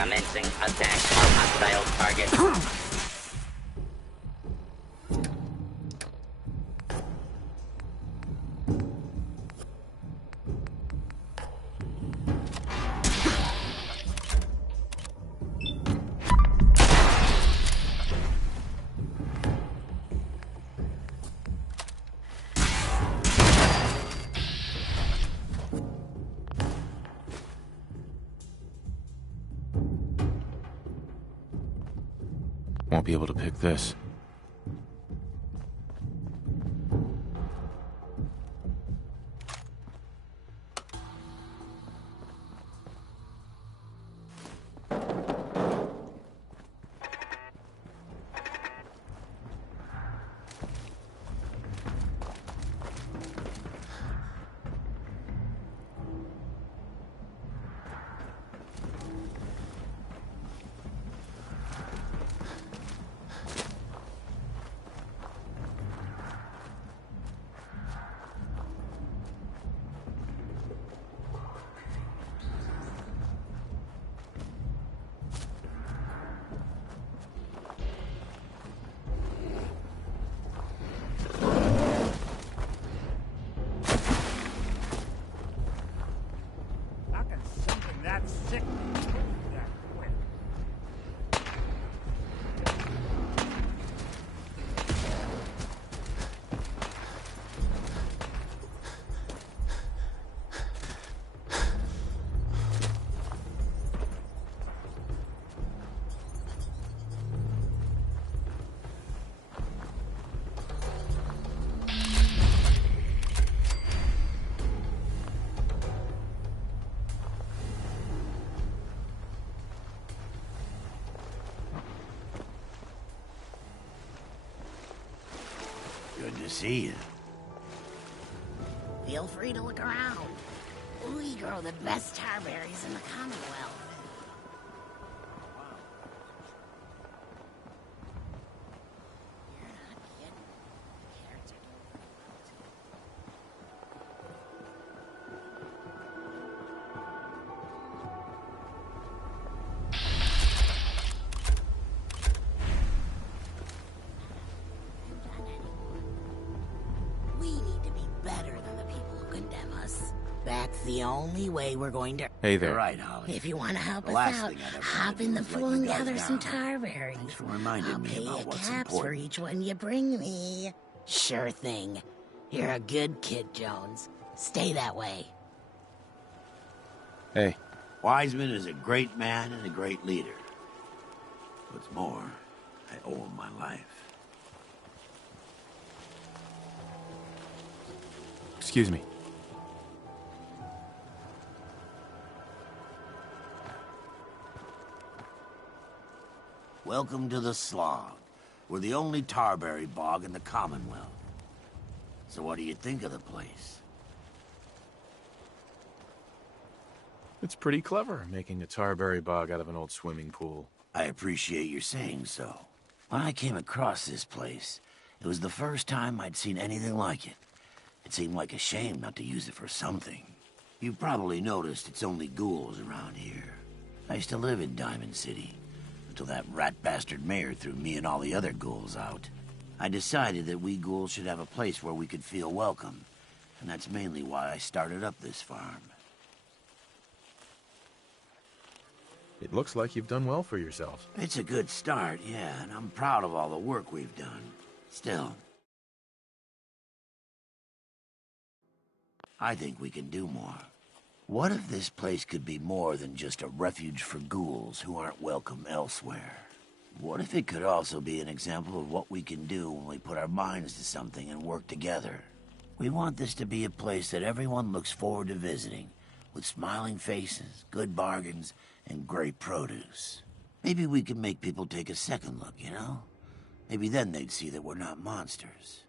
Commencing attack on hostile target. Won't be able to pick this. Good to see you. Feel free to look around. We grow the best tarberries in the Commonwealth. That's the only way we're going to... Hey there. You're right, Holly. If you want to help The us last out, thing I'd ever hop wanna in do the is let pool you and guys gather some down. tarberries. Thanks for reminding I'll me pay about you what's caps for important. each one you bring me. Sure thing. You're a good kid, Jones. Stay that way. Hey. Wiseman is a great man and a great leader. What's more, I owe him my life. Excuse me. Welcome to the Slog. We're the only tarberry bog in the Commonwealth. So what do you think of the place? It's pretty clever, making a tarberry bog out of an old swimming pool. I appreciate your saying so. When I came across this place, it was the first time I'd seen anything like it. It seemed like a shame not to use it for something. You've probably noticed it's only ghouls around here. I used to live in Diamond City, until that rat bastard mayor threw me and all the other ghouls out. I decided that we ghouls should have a place where we could feel welcome, and that's mainly why I started up this farm. It looks like you've done well for yourself. It's a good start, yeah, and I'm proud of all the work we've done. Still, I think we can do more. What if this place could be more than just a refuge for ghouls who aren't welcome elsewhere? What if it could also be an example of what we can do when we put our minds to something and work together? We want this to be a place that everyone looks forward to visiting, with smiling faces, good bargains, and great produce. Maybe we can make people take a second look, you know? Maybe then they'd see that we're not monsters.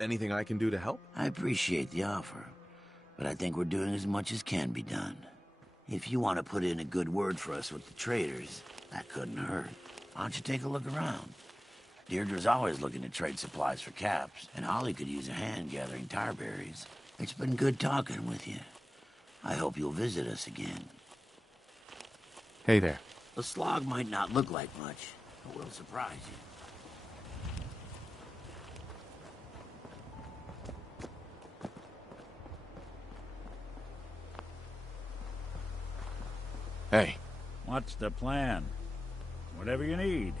Anything I can do to help? I appreciate the offer, but I think we're doing as much as can be done. If you want to put in a good word for us with the traders, that couldn't hurt. Why don't you take a look around? Deirdre's always looking to trade supplies for caps, and Holly could use a hand gathering tarberries. It's been good talking with you. I hope you'll visit us again. Hey there. The slog might not look like much, but will surprise you. Hey. What's the plan? Whatever you need.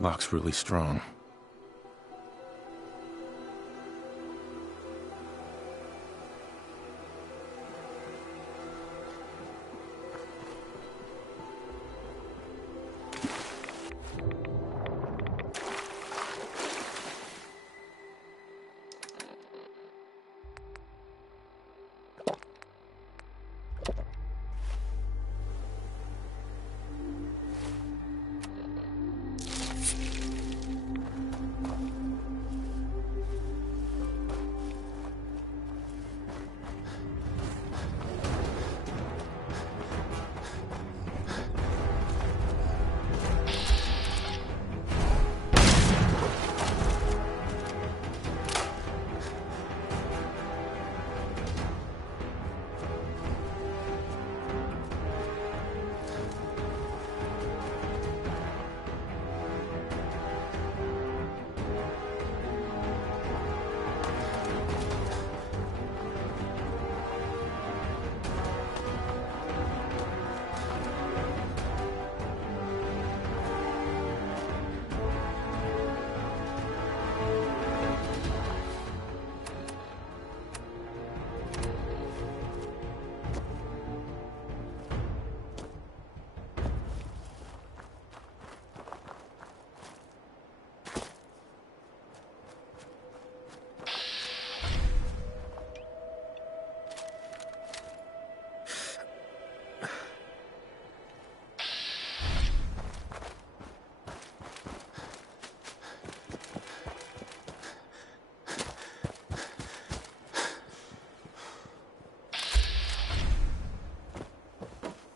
Lock's really strong.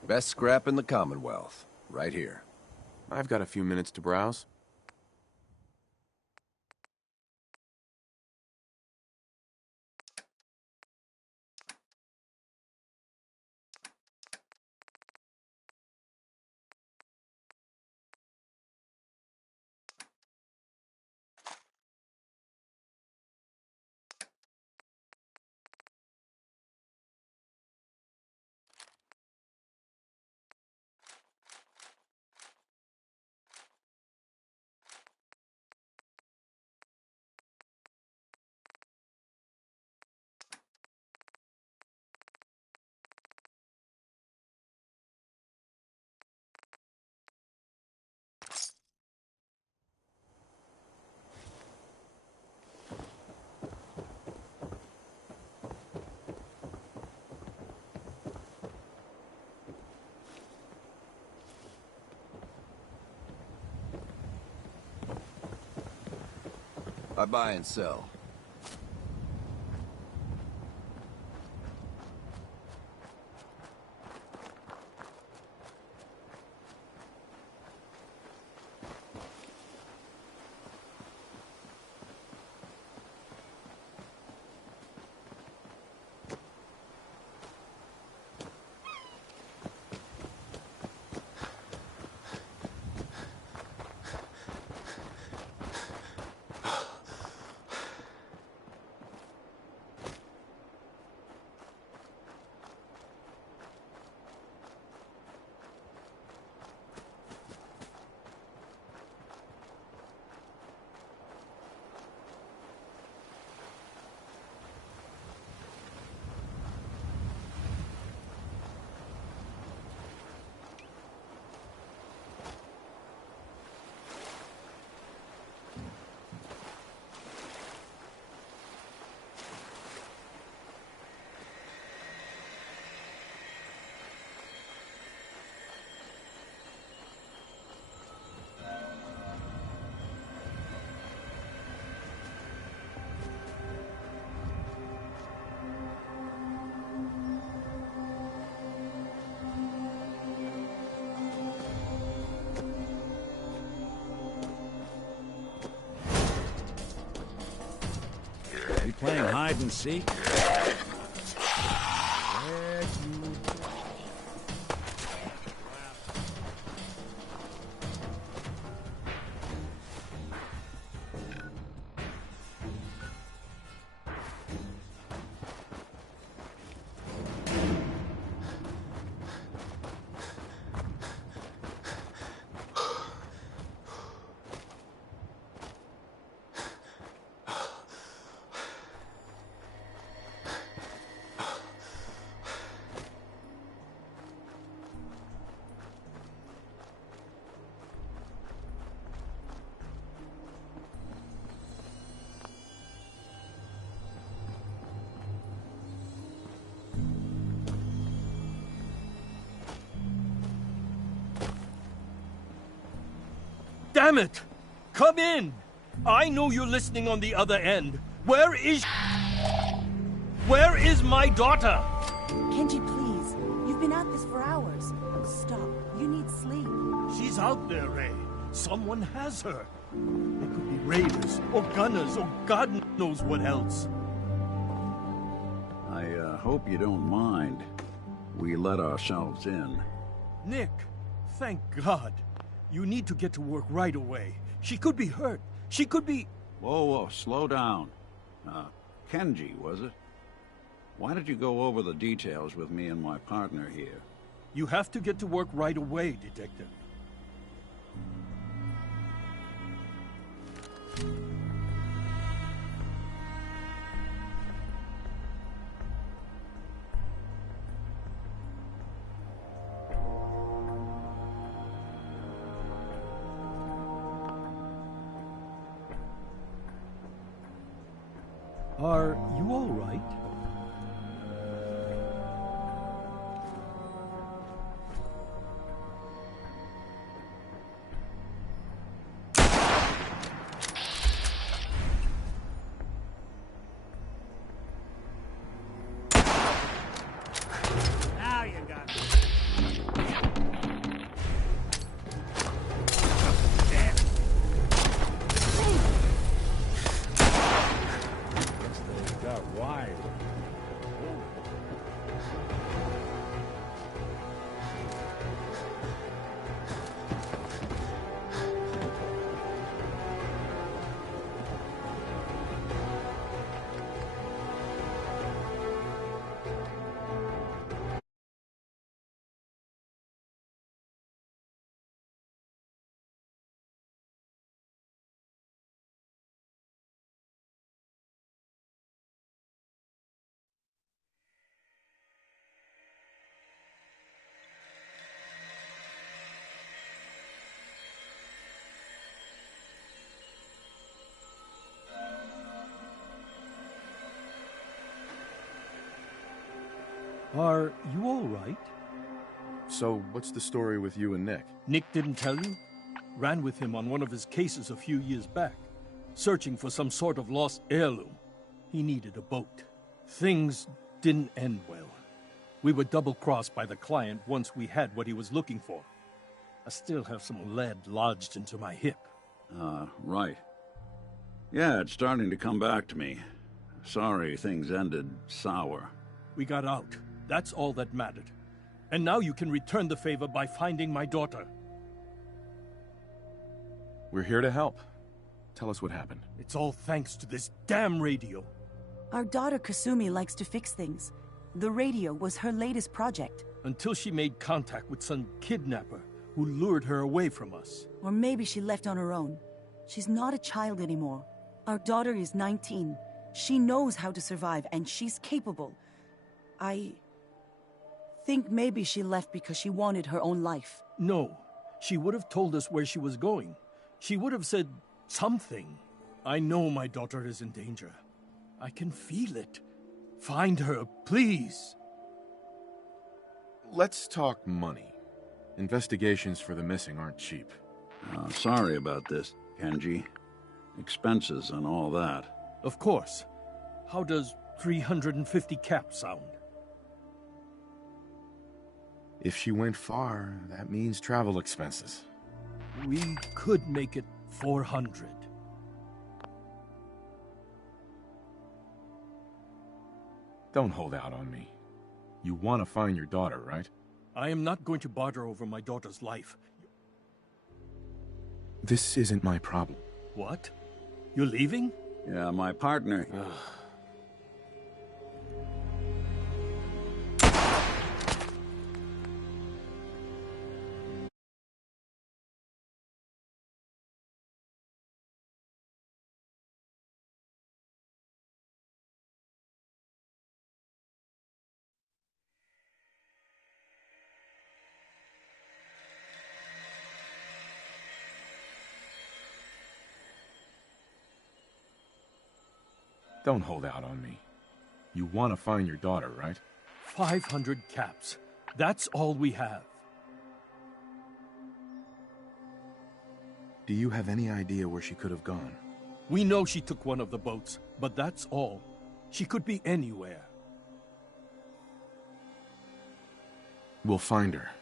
Best scrap in the Commonwealth. Right here. I've got a few minutes to browse. I buy and sell. playing hide and seek? Damn it! Come in! I know you're listening on the other end. Where is my daughter? Kenji, please. You've been at this for hours. Stop. You need sleep. She's out there, Ray. Someone has her. It could be raiders, or gunners, or God knows what else. I hope you don't mind. We let ourselves in. Nick, thank God. You need to get to work right away. She could be hurt. She could be... Whoa, slow down. Kenji, was it? Why did you go over the details with me and my partner here? You have to get to work right away, Detective. Are you all right? Now you got me. Got wide. Are you all right? So, what's the story with you and Nick? Nick didn't tell you? Ran with him on one of his cases a few years back, searching for some sort of lost heirloom. He needed a boat. Things didn't end well. We were double-crossed by the client once we had what he was looking for. I still have some lead lodged into my hip. Right. Yeah, it's starting to come back to me. Sorry things ended sour. We got out. That's all that mattered. And now you can return the favor by finding my daughter. We're here to help. Tell us what happened. It's all thanks to this damn radio. Our daughter Kasumi likes to fix things. The radio was her latest project. Until she made contact with some kidnapper who lured her away from us. Or maybe she left on her own. She's not a child anymore. Our daughter is 19. She knows how to survive, and she's capable. I think maybe she left because she wanted her own life. No. She would have told us where she was going. She would have said something. I know my daughter is in danger. I can feel it. Find her, please. Let's talk money. Investigations for the missing aren't cheap. Sorry about this, Kenji. Expenses and all that. Of course. How does 350 cap sound? If she went far, that means travel expenses. We could make it 400. Don't hold out on me. You want to find your daughter, right? I am not going to barter over my daughter's life. This isn't my problem. What? You're leaving? Yeah, my partner... Don't hold out on me. You want to find your daughter, right? 500 caps. That's all we have. Do you have any idea where she could have gone? We know she took one of the boats, but that's all. She could be anywhere. We'll find her.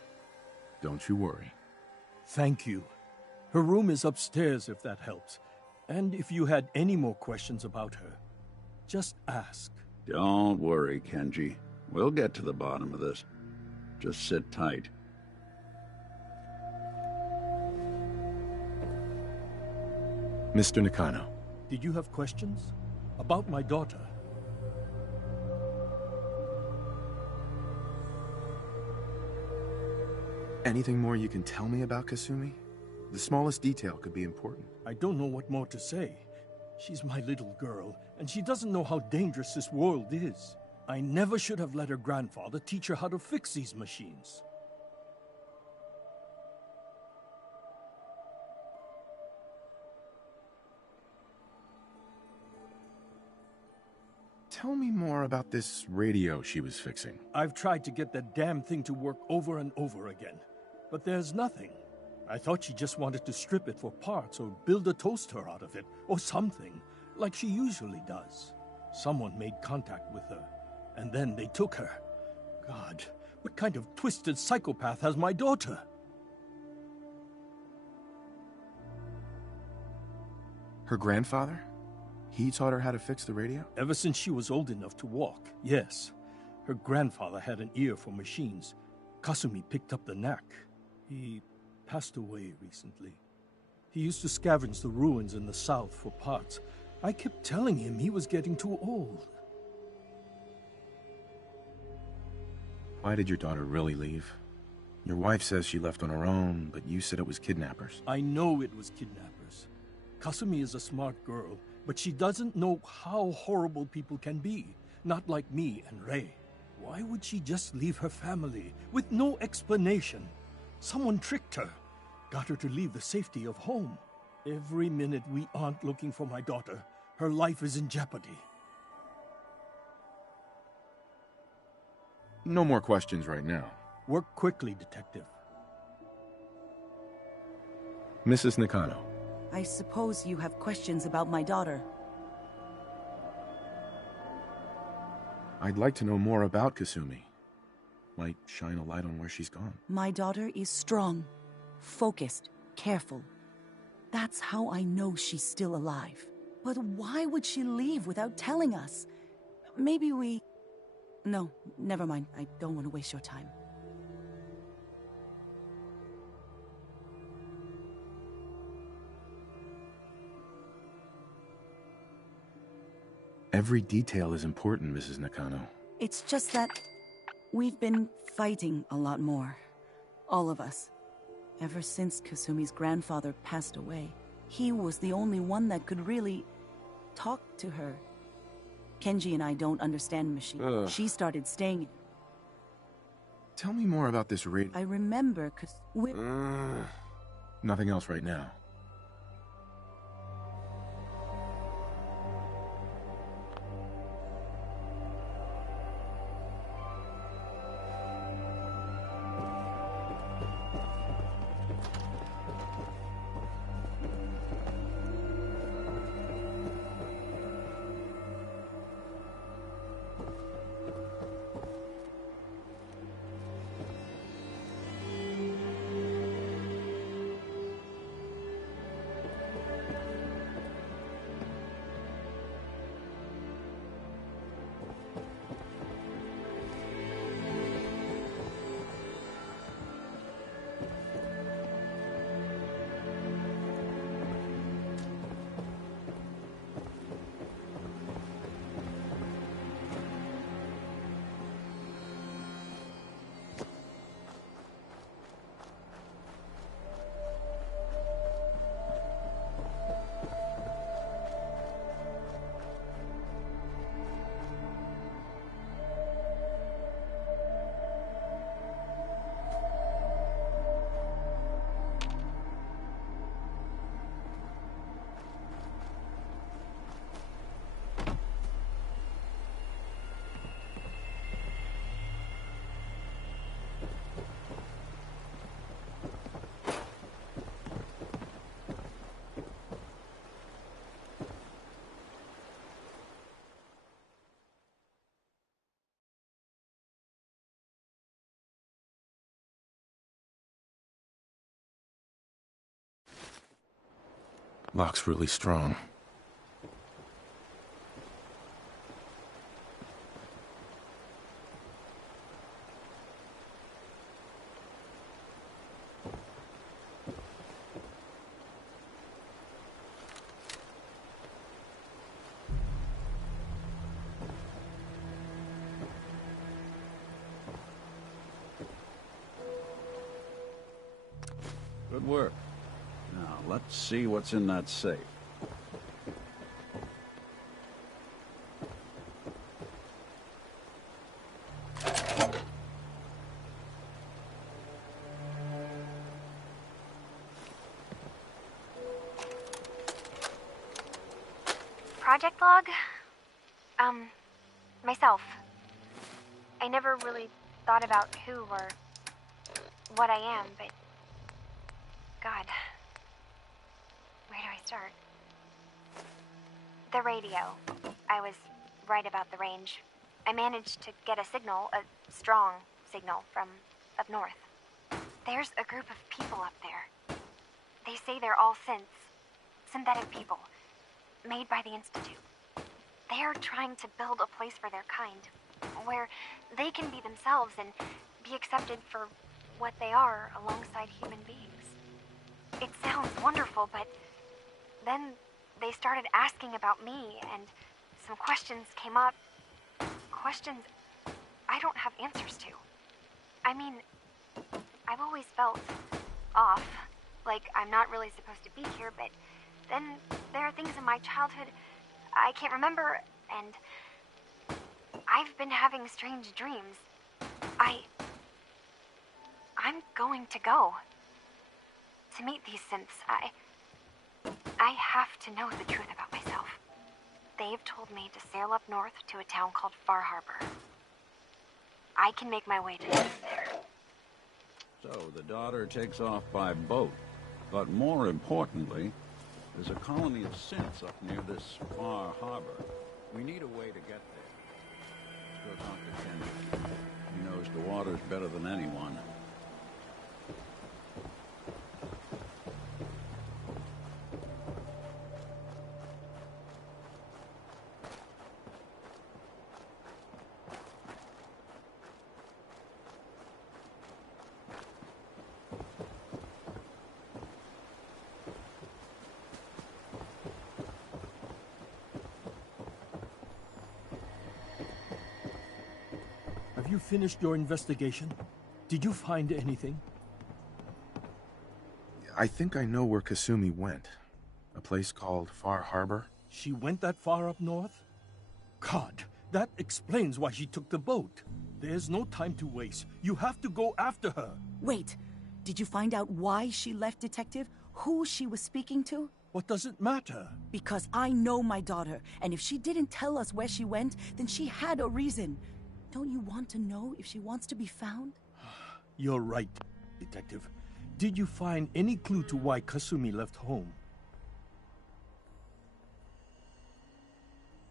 Don't you worry. Thank you. Her room is upstairs if that helps. And if you had any more questions about her, just ask. Don't worry, Kenji. We'll get to the bottom of this. Just sit tight. Mr. Nakano. Did you have questions? About my daughter? Anything more you can tell me about Kasumi? The smallest detail could be important. I don't know what more to say. She's my little girl, and she doesn't know how dangerous this world is. I never should have let her grandfather teach her how to fix these machines. Tell me more about this radio she was fixing. I've tried to get that damn thing to work over and over again, but there's nothing. I thought she just wanted to strip it for parts or build a toaster out of it, or something, like she usually does. Someone made contact with her, and then they took her. God, what kind of twisted psychopath has my daughter? Her grandfather? He taught her how to fix the radio? Ever since she was old enough to walk, yes. Her grandfather had an ear for machines. Kasumi picked up the knack. He passed away recently. He used to scavenge the ruins in the south for parts. I kept telling him he was getting too old. Why did your daughter really leave? Your wife says she left on her own, but you said it was kidnappers. I know it was kidnappers. Kasumi is a smart girl, but she doesn't know how horrible people can be. Not like me and Ray. Why would she just leave her family with no explanation? Someone tricked her, got her to leave the safety of home. Every minute we aren't looking for my daughter, her life is in jeopardy. No more questions right now. Work quickly, Detective. Mrs. Nakano. I suppose you have questions about my daughter. I'd like to know more about Kasumi. Might shine a light on where she's gone. My daughter is strong, focused, careful. That's how I know she's still alive. But why would she leave without telling us? Maybe we... No, never mind. I don't want to waste your time. Every detail is important, Mrs. Nakano. It's just that we've been fighting a lot more. All of us. Ever since Kasumi's grandfather passed away, he was the only one that could really talk to her. Kenji and I don't understand machines. She started staying... Tell me more about this radio. I remember, cause Nothing else right now. Lock's really strong. Good work. Now, let's see what's in that safe. Project log? Myself. I never really thought about who or what I am, but... God. Where do I start? The radio. I was right about the range. I managed to get a signal, a strong signal, from up north. There's a group of people up there. They say they're all synthetic people, made by the Institute. They are trying to build a place for their kind, where they can be themselves and be accepted for what they are alongside human beings. It sounds wonderful, but then they started asking about me, and some questions came up. Questions I don't have answers to. I mean, I've always felt off, like I'm not really supposed to be here, but then there are things in my childhood I can't remember, and I've been having strange dreams. I'm going to go to meet these synths. I have to know the truth about myself. They've told me to sail up north to a town called Far Harbor. I can make my way to them there. So, the daughter takes off by boat. But more importantly, there's a colony of synths up near this Far Harbor. We need a way to get there. Let's go talk to Kenny. He knows the waters better than anyone. Have you finished your investigation? Did you find anything? I think I know where Kasumi went. A place called Far Harbor. She went that far up north? God, that explains why she took the boat. There's no time to waste. You have to go after her. Wait, did you find out why she left, Detective? Who she was speaking to? What does it matter? Because I know my daughter, and if she didn't tell us where she went, then she had a reason. Don't you want to know if she wants to be found? You're right, Detective. Did you find any clue to why Kasumi left home?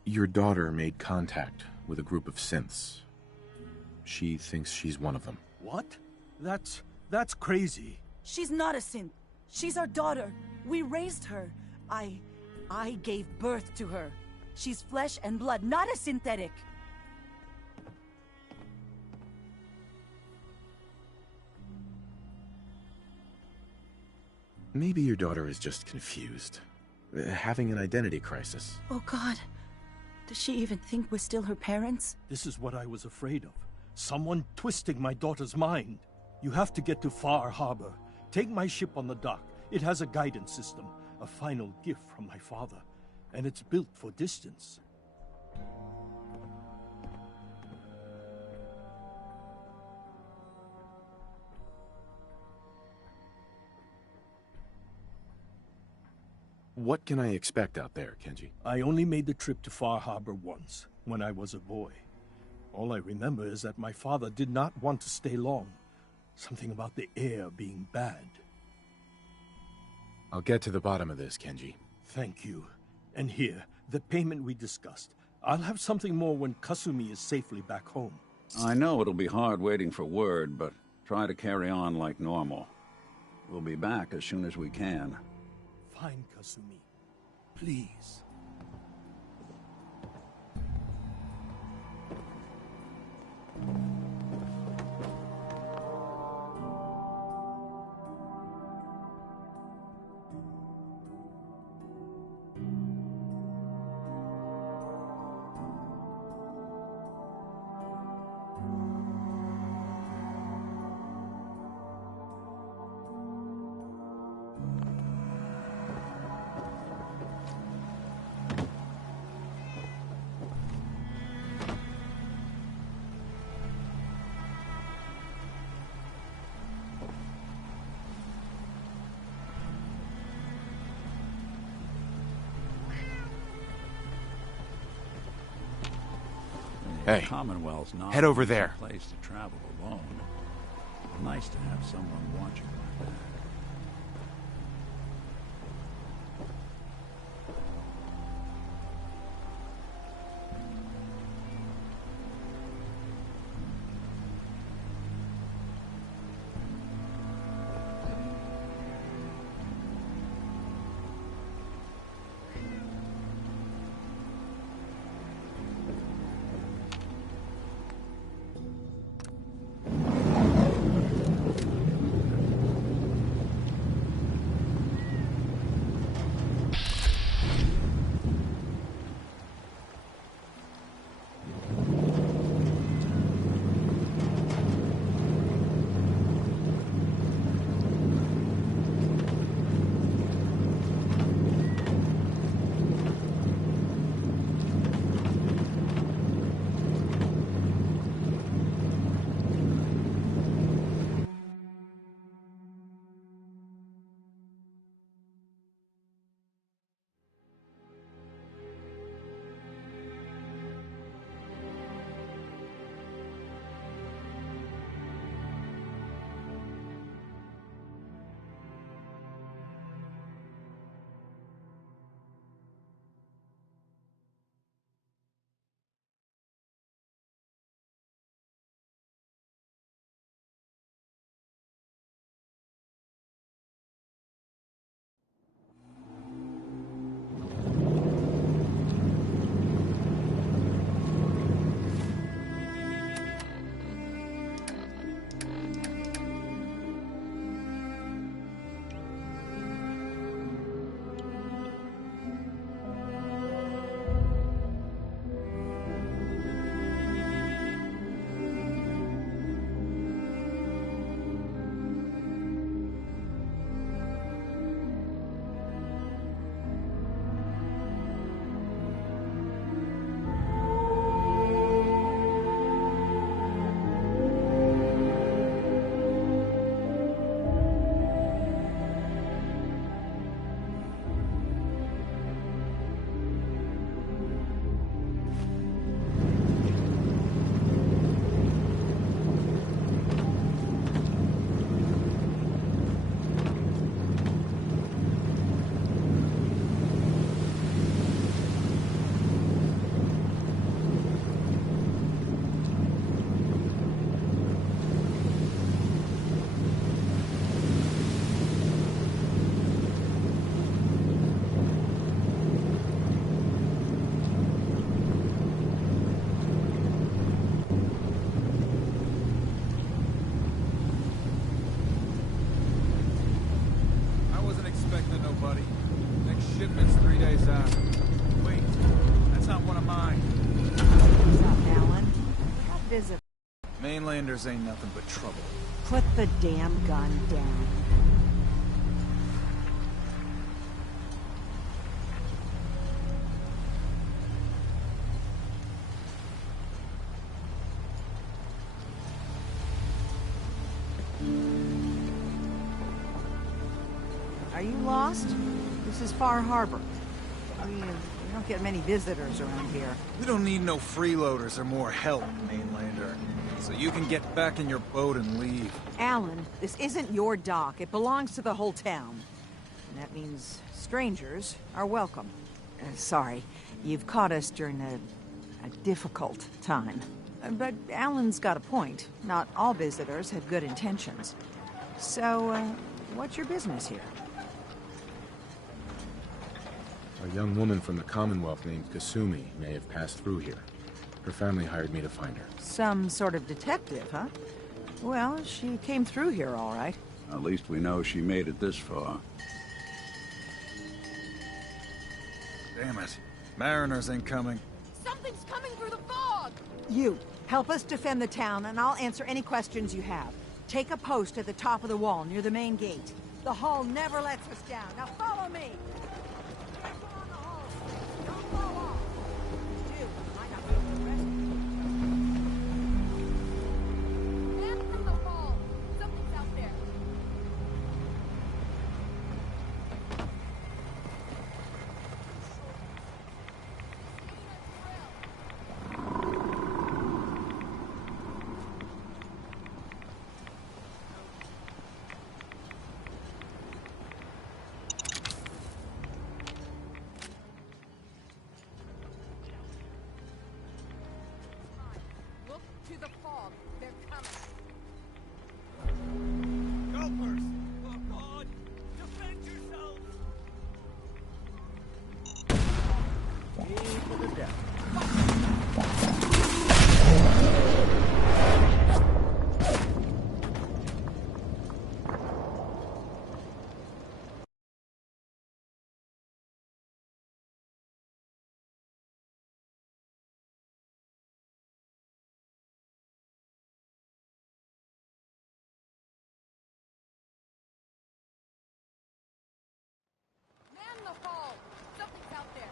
Your daughter made contact with a group of synths. She thinks she's one of them. What? That's crazy. She's not a synth. She's our daughter. We raised her. I gave birth to her. She's flesh and blood, not a synthetic. Maybe your daughter is just confused. Having an identity crisis. Oh, God. Does she even think we're still her parents? This is what I was afraid of. Someone twisting my daughter's mind. You have to get to Far Harbor. Take my ship on the dock. It has a guidance system, a final gift from my father, and it's built for distance. What can I expect out there, Kenji? I only made the trip to Far Harbor once, when I was a boy. All I remember is that my father did not want to stay long. Something about the air being bad. I'll get to the bottom of this, Kenji. Thank you. And here, the payment we discussed. I'll have something more when Kasumi is safely back home. I know it'll be hard waiting for word, but try to carry on like normal. We'll be back as soon as we can. Fine, Kasumi. Please. Hey, Commonwealth's not head over an easy there. place to travel alone. Nice to have someone watching my back. Mainlanders ain't nothing but trouble. Put the damn gun down. Are you lost? This is Far Harbor. We don't get many visitors around here. We don't need no freeloaders or more help, Mainlander. So you can get back in your boat and leave. Alan, this isn't your dock. It belongs to the whole town. And that means strangers are welcome. Sorry, you've caught us during a difficult time. But Alan's got a point. Not all visitors have good intentions. So, what's your business here? A young woman from the Commonwealth named Kasumi may have passed through here. Her family hired me to find her. Some sort of detective, huh? Well, she came through here all right. At least we know she made it this far. Damn it. Mariners incoming. Something's coming through the fog! You, help us defend the town, and I'll answer any questions you have. Take a post at the top of the wall near the main gate. The hall never lets us down. Now follow me! Careful on the hall, don't fall off. Do, might not be able to rest. Man from the hall! Something's out there. Look to the fog. They're coming. Helpers! Oh God! Defend yourselves! Man the hall! Something's out there.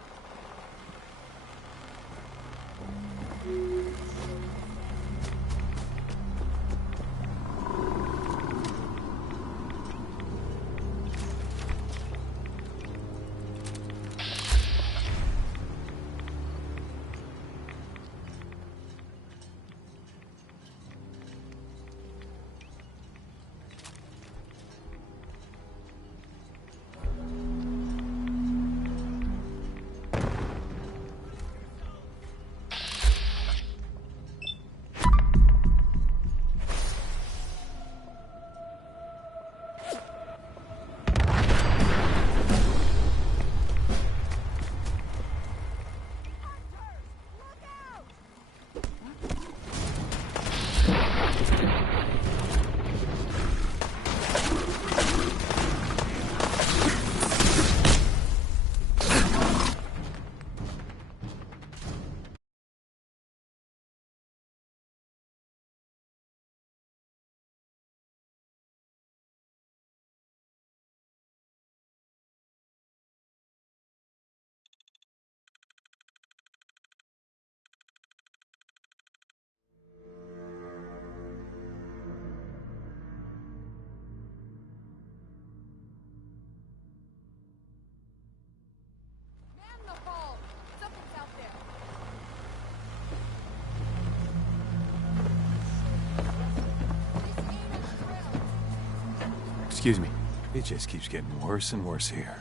Man the hall! Something's out there. This ain't a drill. Excuse me. It just keeps getting worse and worse here.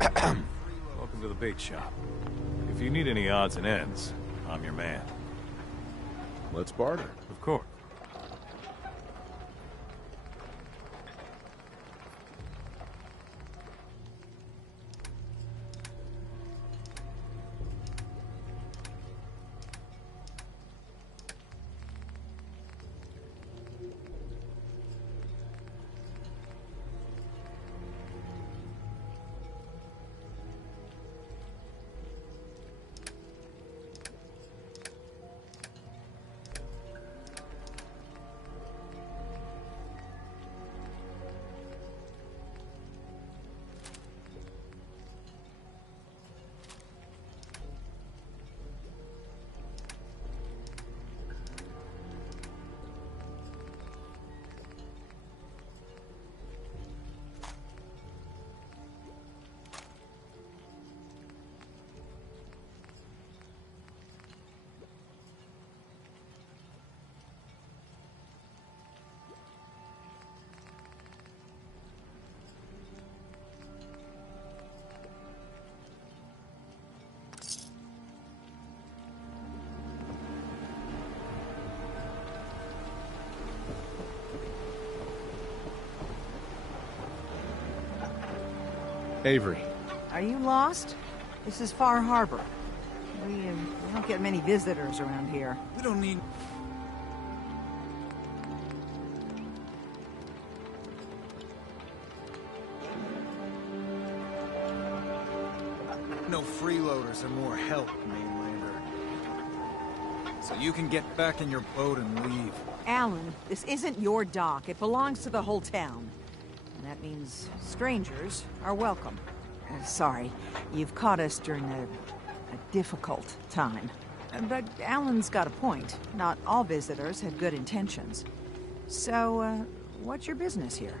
Welcome to the bait shop. If you need any odds and ends, I'm your man. Let's barter. Of course. Avery. Are you lost? This is Far Harbor. We don't get many visitors around here. We don't need... no freeloaders or more help, mainlander. So you can get back in your boat and leave. Alan, this isn't your dock. It belongs to the whole town. And that means strangers are welcome. Sorry, you've caught us during a difficult time. But Alan's got a point. Not all visitors have good intentions. So, what's your business here?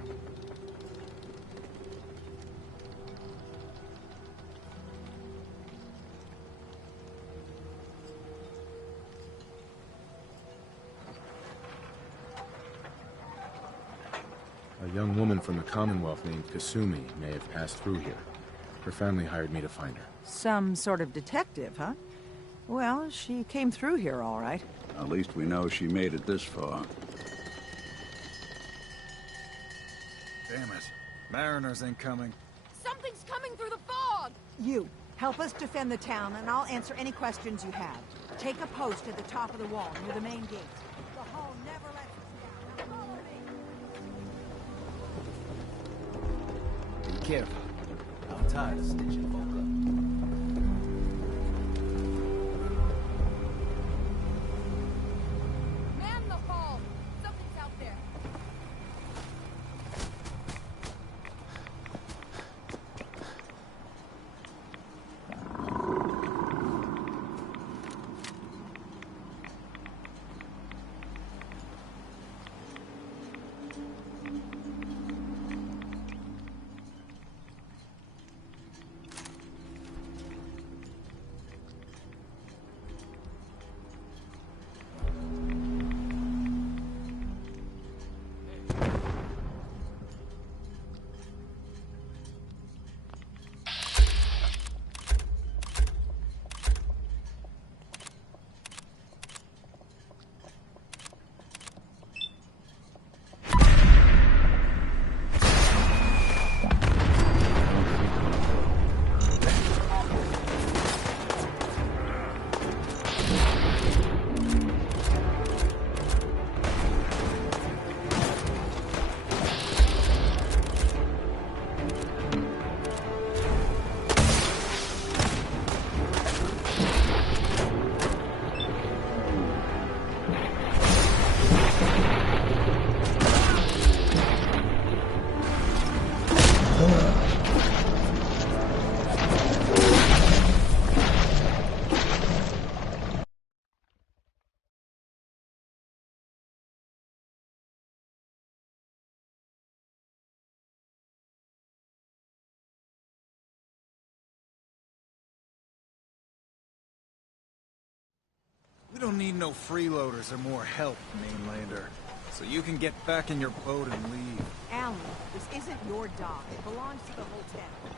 A young woman from the Commonwealth named Kasumi may have passed through here. Her family hired me to find her. Some sort of detective, huh? Well, she came through here all right. At least we know she made it this far. Damn it. Mariners ain't coming. Something's coming through the fog! You, help us defend the town, and I'll answer any questions you have. Take a post at the top of the wall, near the main gate. The hall never lets us down. Now follow me. Be careful. I'm tired of stitching folk up. Man the hall! Something's out there. We don't need no freeloaders or more help, mainlander. So you can get back in your boat and leave. Alan, this isn't your dock. It belongs to the whole town.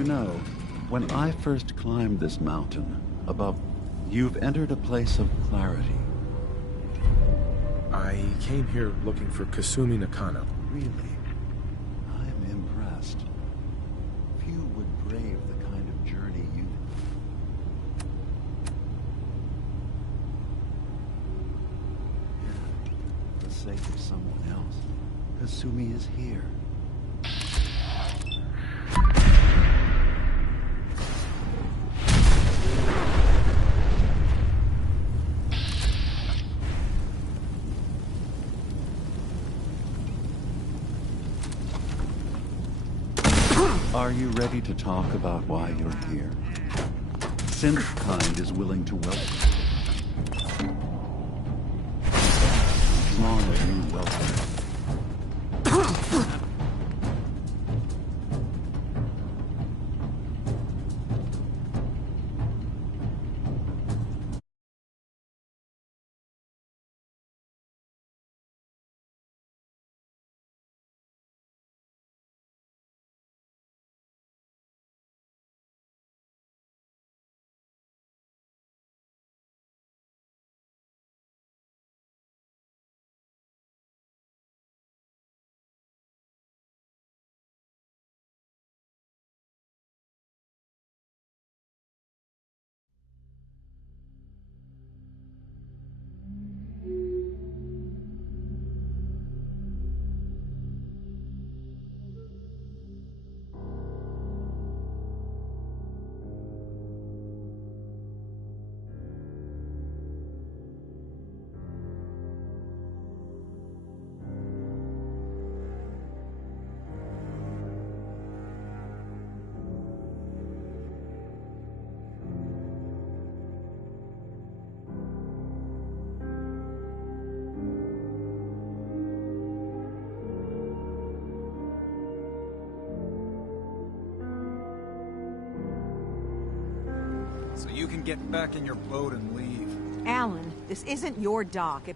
You know, when I first climbed this mountain, above, you've entered a place of clarity. I came here looking for Kasumi Nakano. Really? I'm impressed. Few would brave the kind of journey you... Yeah, for the sake of someone else, Kasumi is here. Are you ready to talk about why you're here? Synth-kind is willing to welcome you. As long as you welcome it. So you can get back in your boat and leave. Alan, this isn't your dock.